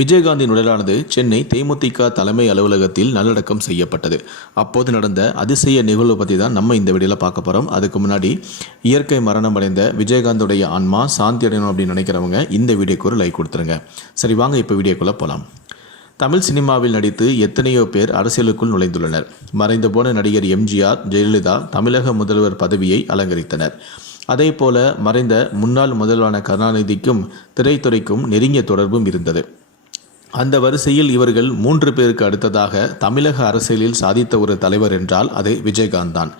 விஜயகாந்தின் உடலானது சென்னை தேமுதிக தலைமை அலுவலகத்தில் நல்லடக்கம் செய்யப்பட்டது. அப்போது நடந்த அதிசய நிகழ்வு பற்றி தான் நம்ம இந்த வீடியோவில் பார்க்க போகிறோம் அதுக்கு முன்னாடி இயற்கை மரணம் அடைந்த விஜயகாந்தோடைய ஆன்மா சாந்தி அடையணும் அப்படின்னு நினைக்கிறவங்க இந்த வீடியோக்கு ஒரு லைக் கொடுத்துருங்க. சரி வாங்க இப்போ வீடியோக்குள்ளே போகலாம் தமிழ் சினிமாவில் நடித்து எத்தனையோ பேர் அரசியலுக்குள் நுழைந்துள்ளனர். மறைந்து போன நடிகர் எம்ஜிஆர் ஜெயலலிதா தமிழக முதல்வர் பதவியை அலங்கரித்தனர். அதே போல மறைந்த முன்னாள் முதல்வரான கருணாநிதிக்கும் திரைத்துறைக்கும் நெருங்கிய தொடர்பும் இருந்தது. அந்த வரிசையில் இவர்கள் மூன்று பேருக்கு அடுத்ததாக தமிழக அரசியலில் சாதித்த ஒரு தலைவர் என்றால் அது விஜயகாந்த் தான்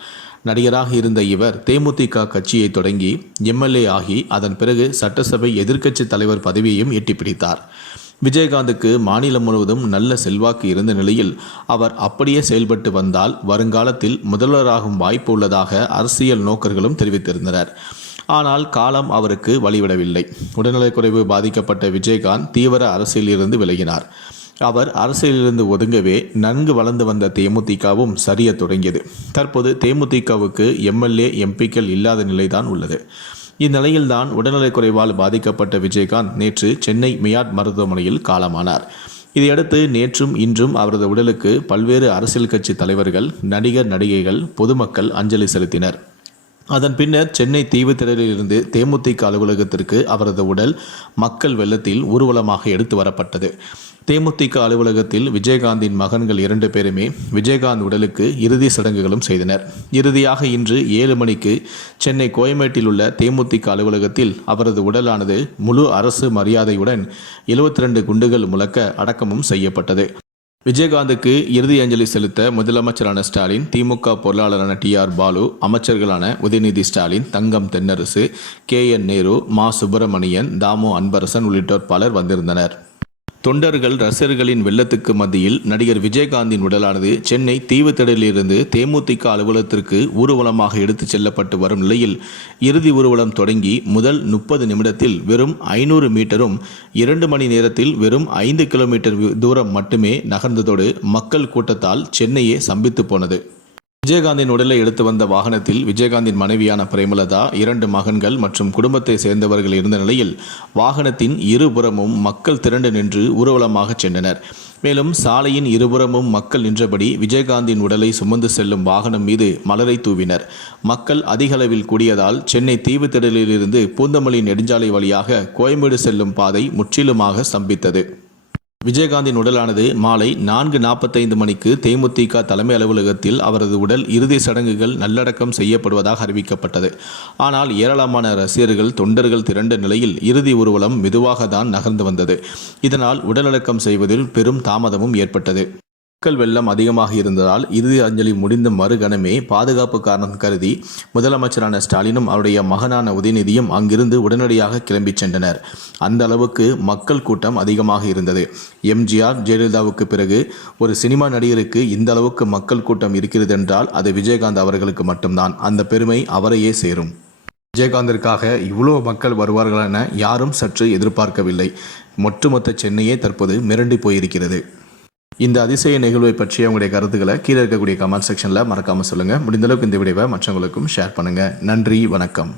நடிகராக இருந்த இவர் தேமுதிக கட்சியை தொடங்கி எம்எல்ஏ ஆகி அதன் பிறகு சட்டசபை எதிர்க்கட்சி தலைவர் பதவியையும் எட்டி பிடித்தார் விஜயகாந்துக்கு மாநிலம் முழுவதும் நல்ல செல்வாக்கு இருந்த நிலையில் அவர் அப்படியே செயல்பட்டு வந்தால் வருங்காலத்தில் முதல்வராகும் வாய்ப்பு உள்ளதாக அரசியல் நோக்கர்களும் தெரிவித்திருந்தனர். ஆனால் காலம் அவருக்கு வழிவிடவில்லை. உடல்நலக்குறைவு பாதிக்கப்பட்ட விஜயகாந்த் தீவிர அரசியலிலிருந்து விலகினார். அவர் அரசியலிலிருந்து ஒதுங்கவே நன்கு வளர்ந்து வந்த தேமுதிகவும் சரிய தொடங்கியது. தற்போது தேமுதிகவுக்கு எம்எல்ஏ எம்பிக்கள் இல்லாத நிலைதான் உள்ளது. இந்நிலையில்தான் உடல்நலக்குறைவால் பாதிக்கப்பட்ட விஜயகாந்த் நேற்று சென்னை மியாட் மருத்துவமனையில் காலமானார். இதையடுத்து நேற்றும் இன்றும் அவரது உடலுக்கு பல்வேறு அரசியல் கட்சி தலைவர்கள் நடிகர் நடிகைகள் பொதுமக்கள் அஞ்சலி செலுத்தினர். அதன் பின்னர் சென்னை தீவுத்திடலிலிருந்து தேமுதிக அலுவலகத்திற்கு அவரது உடல் மக்கள் வெள்ளத்தில் ஊர்வலமாக எடுத்து வரப்பட்டது. தேமுதிக அலுவலகத்தில் விஜயகாந்தின் மகன்கள் இரண்டு பேருமே விஜயகாந்த் உடலுக்கு இறுதி சடங்குகளும் செய்தனர். இறுதியாக இன்று ஏழு மணிக்கு சென்னை கோயம்பேட்டில் உள்ள தேமுதிக அலுவலகத்தில் அவரது உடலானது முழு அரசு மரியாதையுடன் எழுபத்தி ரெண்டு குண்டுகள் முழக்க அடக்கமும் செய்யப்பட்டது. விஜயகாந்துக்கு இறுதி அஞ்சலி செலுத்த முதலமைச்சரான ஸ்டாலின் திமுக பொருளாளரான டி ஆர் பாலு அமைச்சர்களான உதயநிதி ஸ்டாலின் தங்கம் தென்னரசு கே என் நேரு மா சுப்பிரமணியன் தாமு அன்பரசன் உள்ளிட்டோர் பலர் வந்திருந்தனர். தொண்டர்கள் ரசிகர்களின் வெள்ளத்துக்கு மத்தியில் நடிகர் விஜயகாந்தின் உடலானது சென்னை தீவுத்திடலிலிருந்து தேமுதிக அலுவலகத்திற்கு ஊர்வலமாக எடுத்துச் செல்லப்பட்டு வரும் நிலையில் இறுதி ஊர்வலம் தொடங்கி முதல் முப்பது நிமிடத்தில் வெறும் ஐநூறு மீட்டரும் இரண்டு மணி நேரத்தில் வெறும் ஐந்து கிலோமீட்டர் தூரம் மட்டுமே நகர்ந்ததோடு மக்கள் கூட்டத்தால் சென்னையே சம்பித்து போனது. விஜயகாந்தின் உடலை எடுத்து வந்த வாகனத்தில் விஜயகாந்தின் மனைவியான பிரேமலதா இரண்டு மகன்கள் மற்றும் குடும்பத்தை சேர்ந்தவர்கள் இருந்த நிலையில் வாகனத்தின் இருபுறமும் மக்கள் திரண்டு நின்று ஊர்வலமாக சென்றனர். மேலும் சாலையின் இருபுறமும் மக்கள் நின்றபடி விஜயகாந்தின் உடலை சுமந்து செல்லும் வாகனம் மீது மலரை தூவினர். மக்கள் அதிகளவில் கூடியதால் சென்னை தீவுத்திடலிலிருந்து பூந்தமல்லி நெடுஞ்சாலை வழியாக கோயம்பேடு செல்லும் பாதை முற்றிலுமாக ஸ்தம்பித்தது. விஜயகாந்தின் உடலானது மாலை நான்கு நாற்பத்தைந்து மணிக்கு தேமுதிக தலைமை அலுவலகத்தில் அவரது உடல் இறுதி சடங்குகள் நல்லடக்கம் செய்யப்படுவதாக அறிவிக்கப்பட்டது. ஆனால் ஏராளமான ரசிகர்கள் தொண்டர்கள் திரண்ட நிலையில் இறுதி ஊர்வலம் மெதுவாக தான் நகர்ந்து வந்தது. இதனால் உடலடக்கம் செய்வதில் பெரும் தாமதமும் ஏற்பட்டது. மக்கள் வெள்ளம் அதிகமாக இருந்ததால் இறுதி அஞ்சலி முடிந்த மறுகணமே பாதுகாப்பு காரணம் கருதி முதலமைச்சரான ஸ்டாலினும் அவருடைய மகனான உதயநிதியும் அங்கிருந்து உடனடியாக கிளம்பிச் சென்றனர். அந்த அளவுக்கு மக்கள் கூட்டம் அதிகமாக இருந்தது. எம்ஜிஆர் ஜெயலலிதாவுக்கு பிறகு ஒரு சினிமா நடிகருக்கு இந்த அளவுக்கு மக்கள் கூட்டம் இருக்கிறது என்றால் அது விஜயகாந்த் அவர்களுக்கு மட்டும்தான். அந்த பெருமை அவரையே சேரும். விஜயகாந்திற்காக இவ்வளோ மக்கள் வருவார்கள் என யாரும் சற்று எதிர்பார்க்கவில்லை. ஒட்டுமொத்த சென்னையே தற்போது மிரண்டு போயிருக்கிறது. இந்த அதிசய நிகழ்வை பற்றிய உங்களுடைய கருத்துக்களை கீழே இருக்கக்கூடிய கமெண்ட் செக்ஷனில் மறக்காமல் சொல்லுங்கள் முடிந்தளவுக்கு இந்த விடைவை மற்றவங்களுக்கும் ஷேர் பண்ணுங்கள் நன்றி வணக்கம்.